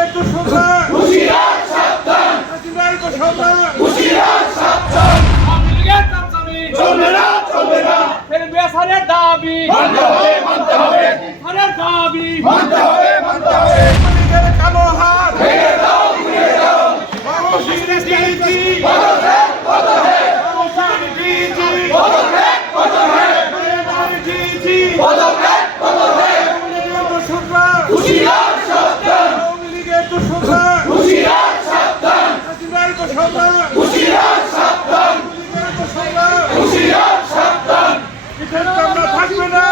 লীগের দোষরা হুঁশিয়ার সাবধান, হাসিনার দোষরা হুঁশিয়ার সাবধান, আওয়ামী লীগের কামচামি চলবে না, চলবে না, ফের বেসারের দাবি মানতে হবে, মানতে হবে, সারের দাবি মানতে হবে, মানতে হবে, লীগের কালো হাত ভেঙে দাও, ঘুরিয়ে দাও, বাংলাদেশের জিজি পদত্যাগ, পদত্যাগ, বাংলাদেশের জিজি পদত্যাগ, পদত্যাগ, জিজি পদত্যাগ, পদত্যাগ, লীগের দোষরা হুঁশিয়ার সাবধান, আওয়ামী লীগের দোষরা হুঁশিয়ার সাবধান, হাসিনার দোষরা হুঁশিয়ার সাবধান, লীগের দোষরা হুঁশিয়ার সাবধান, পিঠের চামড়া থাকবে না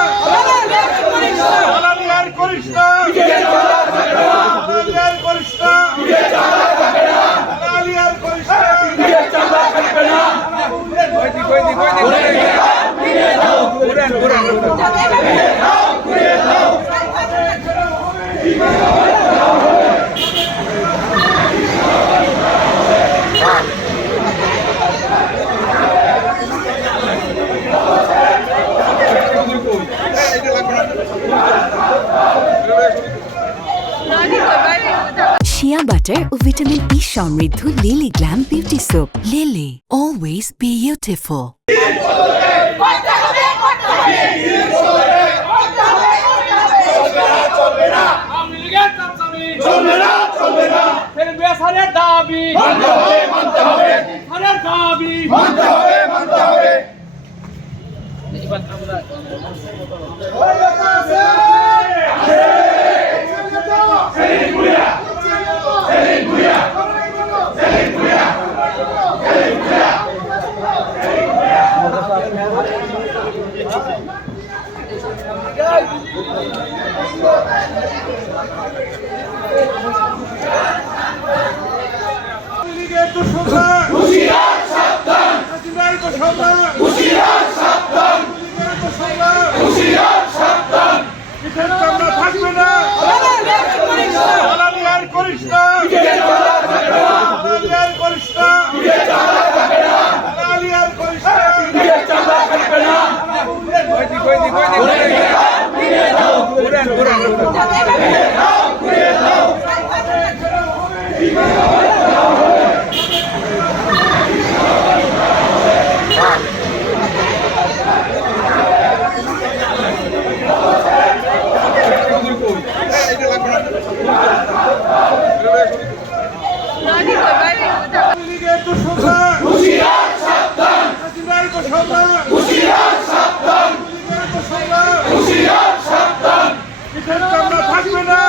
জ্বালানি আর করিস না পিঠে চামড়া থাকবে না, জ্বালানি আর করিস না পিঠে চামড়া থাকবে না, জ্বালানি আর করিস না পিঠে চামড়া থাকবে না, ঘুরিয়ে দাও, ঘুরিয়ে দাও, ঘুরিয়ে দাও, শিয়া বাটার ও ভিটামিন ই সমৃদ্ধ lily glam beauty soap. Lily, always beautiful. Awami লীগের কামচামি চলবে না, চলবে না, ফের বেসারের দাবি মানতে হবে, মানতে হবে, সারের দাবি মানতে হবে, মানতে হবে, লীগের দোষরা হুঁশিয়ার সাবধান, হাসিনার দোষরা হুঁশিয়ার সাবধান, লীগের দোষরা হুঁশিয়ার সাবধান, পিঠের চামড়া থাকবে না জ্বালানি আর করিস না পিঠে চামড়া থাকবে না, জ্বালানি আর করিস না পিঠে চামড়া থাকবে না, জ্বালানি আর করিস না পিঠে চামড়া থাকবে না, ঘুরিয়ে দাও, ঘুরিয়ে দাও, ঘুরিয়ে দাও, ঘুরিয়ে দাও, লীগের দোষরা হুঁশিয়ার সাবধান, হাসিনার দোষরা হুঁশিয়ার সাবধান, লীগের দোষরা হুঁশিয়ার সাবধান, পিঠের চামড়া থাকবে না